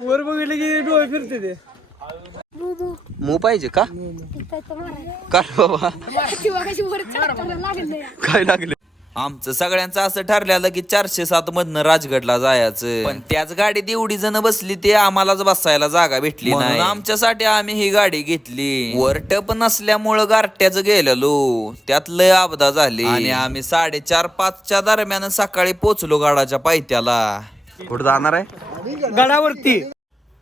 वर बघितलं की डोळे फिरते ते. मू पाहिजे का? काय बाबा? काय लागले? आमचं सगळ्यांचं असं ठरलेलं की चारशे सात मधनं राजगडला जायचं. पण त्याच गाडीत एवढी जण बसली ते आम्हालाच बसायला जागा भेटली नाही. आमच्यासाठी आम्ही ही गाडी घेतली. वर टप नसल्यामुळं गारट्याचं गेलेलो. त्यात लय अपघात झाली. आणि आम्ही साडेचार पाचच्या दरम्यान सकाळी पोचलो गाडाच्या पायथ्याला. कुठं जाणार आहे? गडावरती.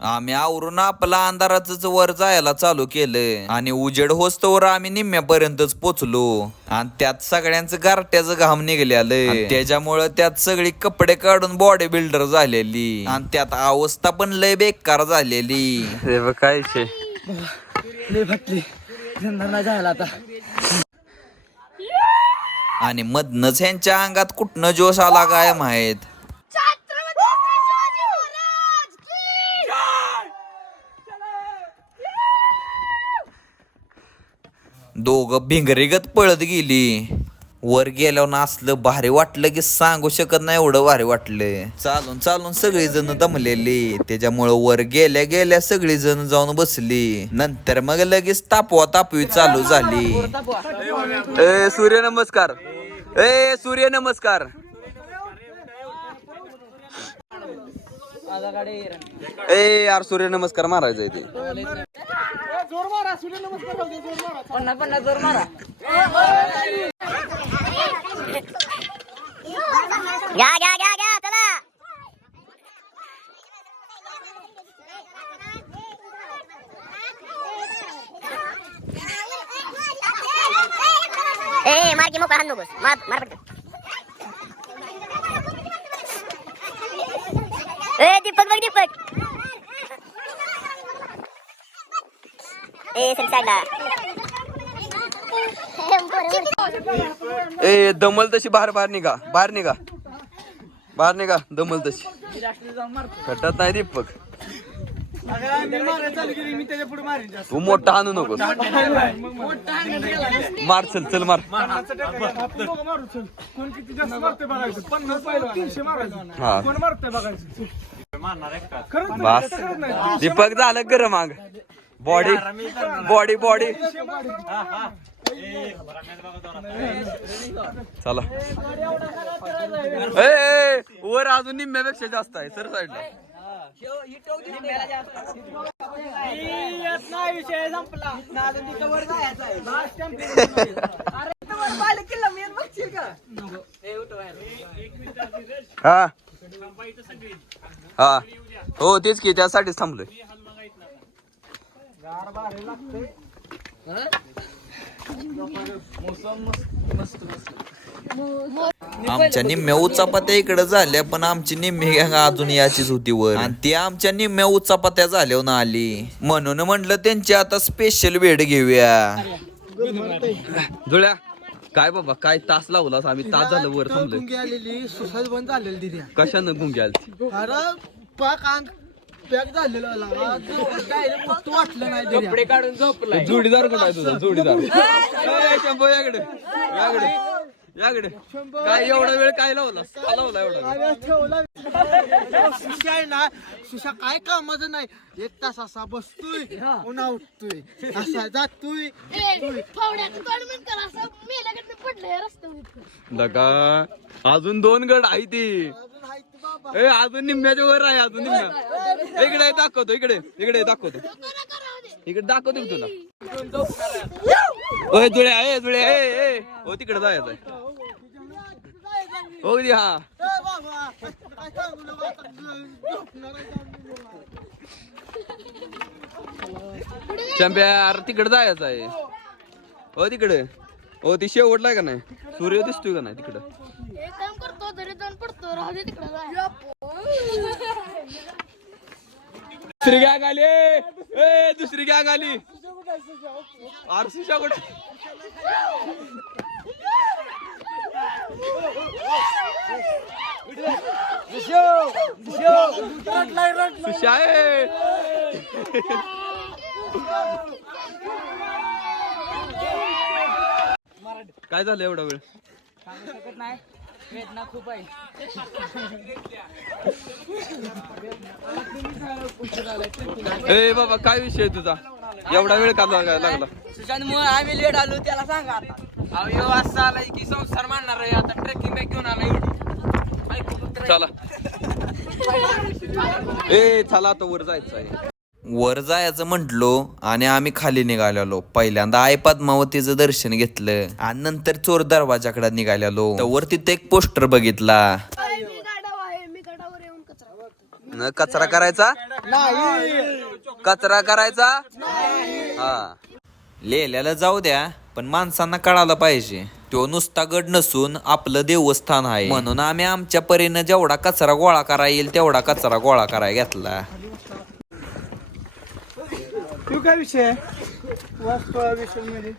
आम्ही आवरून आपला अंधाराच वर जायला चालू केलं. आणि उजेड होस्तवर आम्ही निम्म्यापर्यंतच पोचलो. आणि त्यात सगळ्यांचं गारट्याचं घाम निघालेलं आणि त्याच्यामुळं त्यात सगळी कपडे काढून बॉडी बिल्डर झालेली. आणि त्यात अवस्था पण लय बेकार झालेली. काय लय धंदा झाला आता. आणि मधनच ह्यांच्या अंगात कुठनं जोश आला काय माहीत? दोघं भिंगरीगत पळत गेली. वर गेल्यावर असलं भारी वाटलं की सांगू शकत नाही एवढं भारी वाटलं. चालून चालून सगळी जण दमलेली. त्याच्यामुळं वर गेल्या गेल्या सगळी जण जाऊन बसली. नंतर मग लगेच तापवा तापवी चालू झाली. ए सूर्य नमस्कार. ए सूर्य नमस्कार. ए यार सूर्य नमस्कार मारायचं आहे ते. घ्या घ्या घ्या घ्या चला. ए मार की मोकळा हाण नकोस. मार मार पटकन. ए दीपक बघ दीपक ए सर ए दमल तशी बाहेर बाहेर निघा बाहेर निघा. बाहेर निघा दमल तशी. कटत नाही दीपक मी मारायला चालू केली मी त्याच्या पुढे मारेन जास्त तू मोठा आणू नको मार चल चल मार. हा. बस. दीपक झालं कर माग बॉडी बॉडी बॉडी चला. ए, ए वर अजून निम्म्यापेक्षा जास्त आहे सर साईडला येत नाही विषय संपला. हा. हा. हो तेच की त्यासाठीच थांबलोय. आमच्या निम्म्या उचापात्या इकडे झाल्या पण आमची निम्मी गँग अजून याचीच होती वर? आणि ती आमच्या निम्म्या उचापात्या झाल्या ना आली. म्हणून म्हटलं त्यांची आता स्पेशल वेळ घेऊया. जुळ्या. काय बाबा काय तास लावलास आम्ही? तास झालं वर थांबलोय. गुंगी आलेली बंद झालेली दिदी. कशानं गुंगी आलती अरे पाक अंग पॅक झालेलं आला. काय रे, फक्त वाटलं नाही कपडे काढून झोपलाय. जोडीदार कुठं आहे तुझा? जोडीदार. ए, शंभू याकडे. याकडे. याकडे. काय एवढा वेळ काय लावला का लावला एवढा वेळ? अरे ठेवला. सुशा आहे ना सुशा काय कामाचं नाही. एक तास असा बसतोय पुन्हा उठतोय. असा जातोय. दका अजून दोन गड आहे ती. ते ए अजून निम्म्याच्या वर आहे अजून निम्म्या. इकडे दाखवतो इकडे इकडे दाखवतो. इकडे दाखवतो मी तुला. ओय जुळे आहे जुळे ए ए. हो तिकडे जायचं आहे हो दे हा. ए चंप्या तिकडे जायचं आहे. हो तिकडे. हो ती शेवटलाय का नाही? सूर्य दिसतोय का नाही तिकडं? एक काम करतो तरी जाऊन पडतो राहू दे तिकडं दुसरी गॅग आली ए दुसरी गॅग आली. आरसीच्या कुठे? सुशा काय झालं एवढा वेळ? ए बाबा काय विषय तुझा? एवढा वेळ का लागायला लागला? सुशांतमुळे आम्ही लेट आलो त्याला सांगा आता. अहो असं आलाय की संसार मांडणार आहे. आता ट्रेकिंग बॅग घेऊन आला एवढी चला. ए चला आता वर जायचं आहे वर जायचं म्हंटलो आणि आम्ही खाली निघालेलो. पहिल्यांदा आई पद्मावतीचं दर्शन घेतलं आणि नंतर चोर दरवाजाकडे निघालेलो. वर तिथे एक पोस्टर बघितला. कचरा न कचरा करायचा? कचरा करायचा? हा. लिहिल्याला जाऊ द्या पण माणसांना कळालं पाहिजे. तो नुसता गड नसून आपलं देवस्थान आहे. म्हणून आम्ही आमच्या परीनं जेवढा कचरा गोळा करा येईल तेवढा कचरा गोळा करायला घेतला. काय विषय वास्तू विषयमध्ये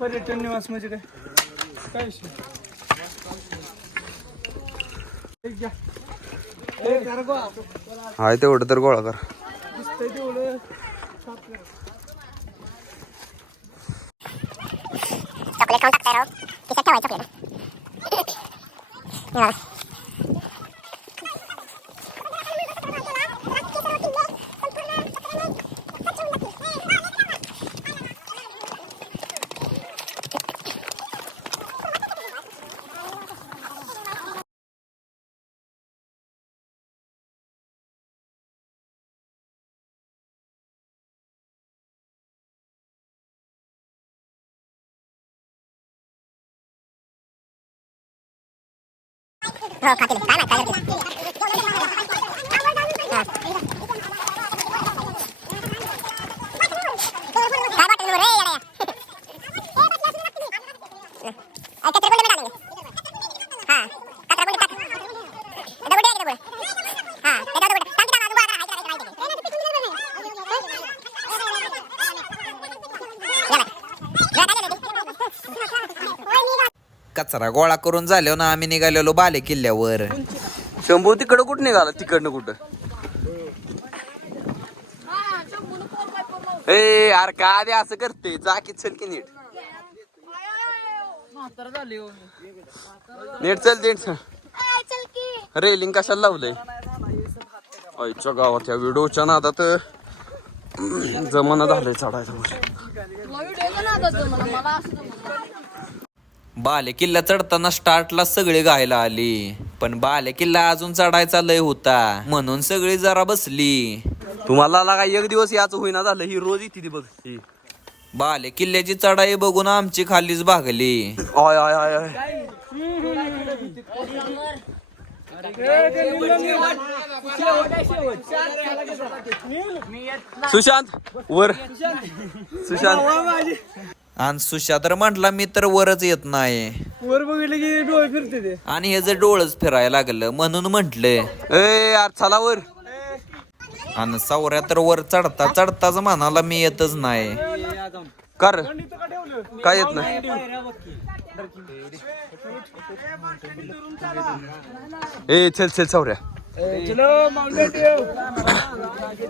पर्यटन निवास म्हणजे काय? काय विषय? एक घ्या. एक करा गोळा. हाय तेवढं तर गोळा कर. दिसतंय तेवढं. चॉकलेट खाऊन टाकताय राव. तिथं ठेवाय चॉकलेट हो खाते काय नाही काय करते काय बाटल रे येड्या कचरा कुंडी में डालेंगे हाँ कचरा कुंडी टाक डबल डे डबल हाँ ते डबल डे टाक टाक आजू बागा हाय करायचं कचरा गोळा करून झाल्यावर ना आम्ही निघालेलो बाले किल्ल्यावर. शंभू तिकडं कुठं निघाला? तिकडनं कुठं? हा. ए यार का आधी असं करते? जा की चल की नीट. झाले नीट चल नीट चल. ए, चल की रेलिंग कशाला लावलंय? आईच्या गावात या व्हिडिओच्या नादात जमाना झालंय चढायचं वर. तुला व्हिडिओ ना आता मला मला असं जमलं. बाले किल्ला चढताना स्टार्टला सगळी गायला आली. पण बाले किल्ला अजून चढायचा लय होता. म्हणून सगळी जरा बसली. तुम्हाला लागा एक दिवस याच होईना झालं. ही रोज येते ती बघ. ही. बाले किल्ल्याची चढाई बघून आमची खालीच भागली. I I I I. Sushant वर. सुशांत. आणि सुशा तर म्हटला मी तर वरच येत नाही. वर बघितलं की डोळे फिरते ते. आणि हे जर डोळच फिरायला लागलं म्हणून म्हंटल. ए यार चला वर. आणि सावऱ्या तर वर चढता चढताच म्हणाला मी येतच नाही. कर. काय येत नाही? ए चल चल चौऱ्या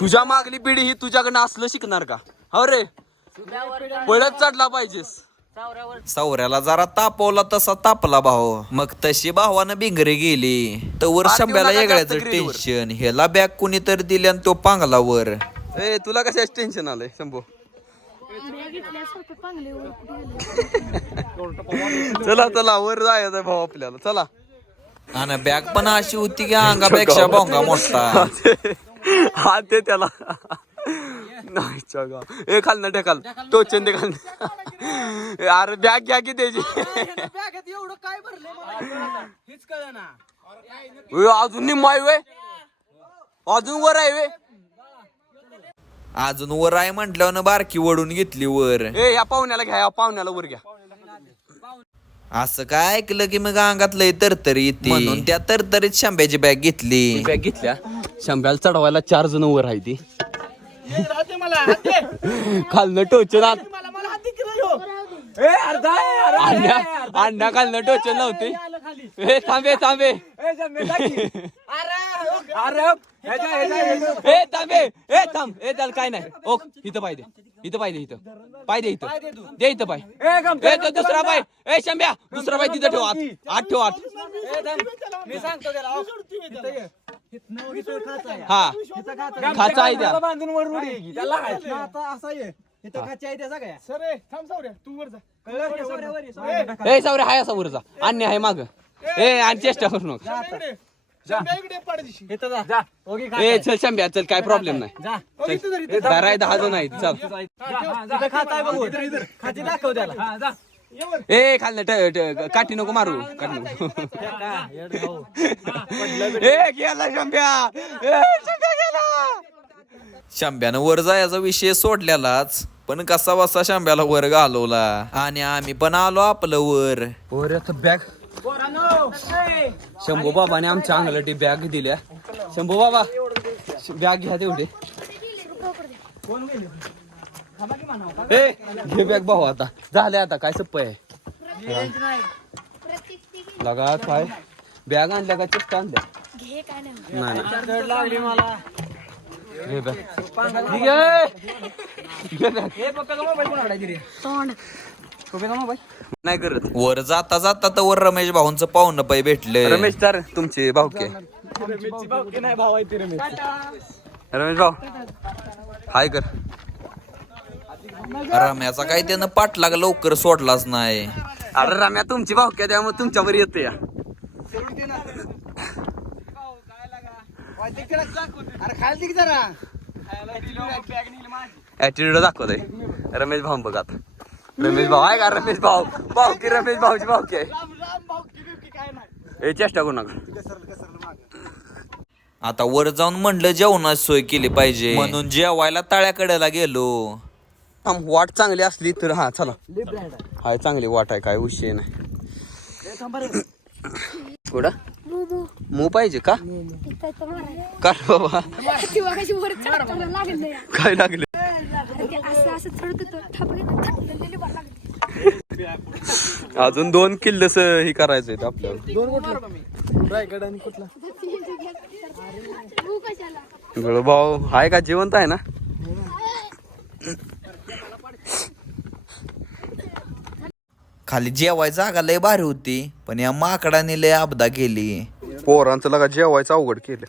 तुझ्या मागली पिढी ही तुझ्याकडनं असलं शिकणार का? हो रे. पळत चढला पाहिजेस. सावऱ्याला जरा तापवला तसा तापला भाऊ. मग तशी भावानं बिंगरी गेली. तर शंभ्याला ग्रीलवर. टेन्शन ह्याला बॅग कुणीतरी दिली आणि तो पांगला वर ए तुला कशाच टेन्शन आलंय शंभू? चला चला वर जायचं भाऊ आपल्याला. चला. आणि बॅग पण अशी होती की अंगापेक्षा भोंगा मोठा. हा ते त्याला. नाही चगा. ए खाल ना ढेकाल. टोचन दे खाल. अरे बॅग घ्या की त्याची. बॅगेत एवढं काय भरले हेच कळ ना ए, अजून निम्माय वे अजून वर आहे वे अजून वर आहे म्हटल्यावर बारकी वडून घेतली वर. ए या पाहुण्याला घ्या या पाहुण्याला वर घ्या. असं काय ऐकलं की मग अंगात लय तरतरी येते. म्हणून त्या तरतरीत शांब्याची बॅग घेतली. बॅग घेतल्या? शंभ्याला चढवायला चार जण वर आहे ती. खालनं टोचन आत अंड्या अंड्या खालनं टोचन नव्हते. ए थांबे थांबे अरे ह्याच्या- ह्याच्या- ए थांब ए ए थांब. ए त्याला काय नाही. ओ इथं पाय दे. इथं पाय दे इथं. पाय दे इथं. दे इथं पाय. ए तो दुसरा पाय. ए शंभ्या दुसरा पाय तिथं ठेव आठ आठ ठेव आठ मी सांगतो त्याला हा खाचा आहे. त्या बांधून वर उडी. त्याला काय? ए सावरे हाय असा अन्य आहे माग. ए आणि चेष्टा करू नका. जा जा. ए चल शंभ्या चल काय प्रॉब्लेम नाही. चल. दारा आहे दहा जण आहेत. चल. तिथं खाता आहे बघू खाती दाखव त्याला. हा जा. ए खाल काठी नको मारू. काठी नको. ए गेला शंभ्या. ए शंभ्या गेला. शांब्यानं वर जायचा विषय सोडलेलाच पण कसा बसा शांब्याला वर घालवला. आणि आम्ही पण आलो आपलं वर. पोऱ्याचं बॅग. शंभू बाबाने आमच्या अंगलटी बॅग दिल्या. शंभू बाबा बॅग घ्या तेवढे. ए घे बॅग भाऊ आता. झाले आता काय सप्प आहे? लगा काय बॅग आणल्या का चेष्टा आणल्या? नाही. नाही लागली मला घे बॅग. हे तोंड करत. वर जाता जाता तर वर रमेश भाऊंचं पाहुणं पै भेटले. रमेश तर तुमचे भाऊके. नाही भाव आहे ते रमेश रमेश भाऊ हाय कर. रम्याचा काही त्यानं पाठलाग लवकर सोडलाच नाही. अरे रम्या तुमची भाऊक्या त्यामुळे तुमच्यावर येते या अरे खायला की जरा ऍटिट्यूड दाखवत आहे रमेश भाऊ बघ आता. रमेश भाऊ आहे का रमेश भाऊ? भाऊ की रमेश भाऊची भाऊ की आहे. ए चेष्टा करू नका. आता वर जाऊन म्हणलं जेवणाची सोय केली पाहिजे. म्हणून जेवायला तळ्याकडेला गेलो. आम वाट चांगली असली तर हा चला. हाय चांगली वाट आहे काय विषय नाही. कुठं? मू पाहिजे का? तिथं मारायला का रे बाबा? काय लागले? अजून दोन किल्लस हे करायचंय आपल्याला. भाऊ आहे का? जिवंत आहे ना. खाली जेवाय जागा लय भारी होती पण या माकडाने लय आपदा केली. पोरांचं लगा जेवायचं अवघड केलं.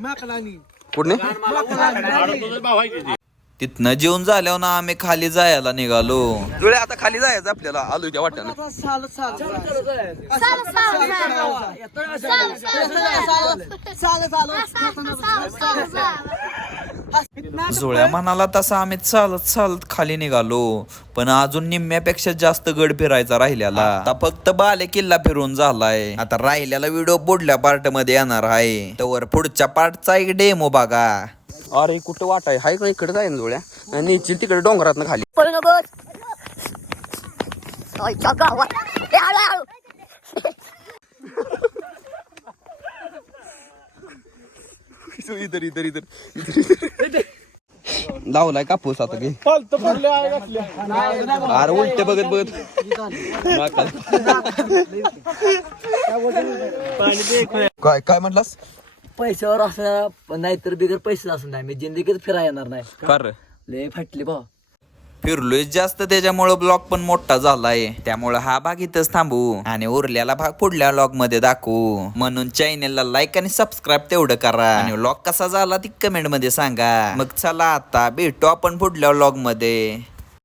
माकडानी. कुठने? तिथनं जेवून झाल्यावर ना आम्ही खाली जायला निघालो. जुळे आता खाली जायचं आपल्याला आलो त्या वाट्यानं. चालत चालत चाल चाल जुळ्या मनाला तसा आम्ही चालत चालत खाली निघालो. पण अजून निम्म्यापेक्षा जास्त गड फिरायचा राहिलेला आता फक्त बाले किल्ला फिरून झालाय. आता राहिलेला व्हिडिओ पुढल्या पार्टमध्ये येणार आहे. तर पुढच्या पार्टचा एक डेमो बघा. अरे कुठं वाट आहे? हाय का इकडे जाय ना जुळ्या? आणि तिकडे डोंगरात खाली. गावात. इधर इधर इधर इधर लावलाय कापूस आता घे अरे उलटे बघत बघत. काय काय म्हटलास पैशावर असल्या नाहीतर बिगर पैसे असून नाही. मी जिंदगीत फिरायला येणार नाही. कर लय फाटली भाऊ फिरलोय जास्त त्याच्यामुळे ब्लॉग पण मोठा झालाय. त्यामुळे हा भाग इथंच थांबू. आणि उरलेला भाग पुढल्या ब्लॉगमध्ये दाखवू. म्हणून चॅनेलला लाईक आणि सबस्क्राईब तेवढं करा. आणि ब्लॉग कसा झाला ती कमेंटमध्ये सांगा. मग चला आता भेटू आपण पुढल्या ब्लॉगमध्ये.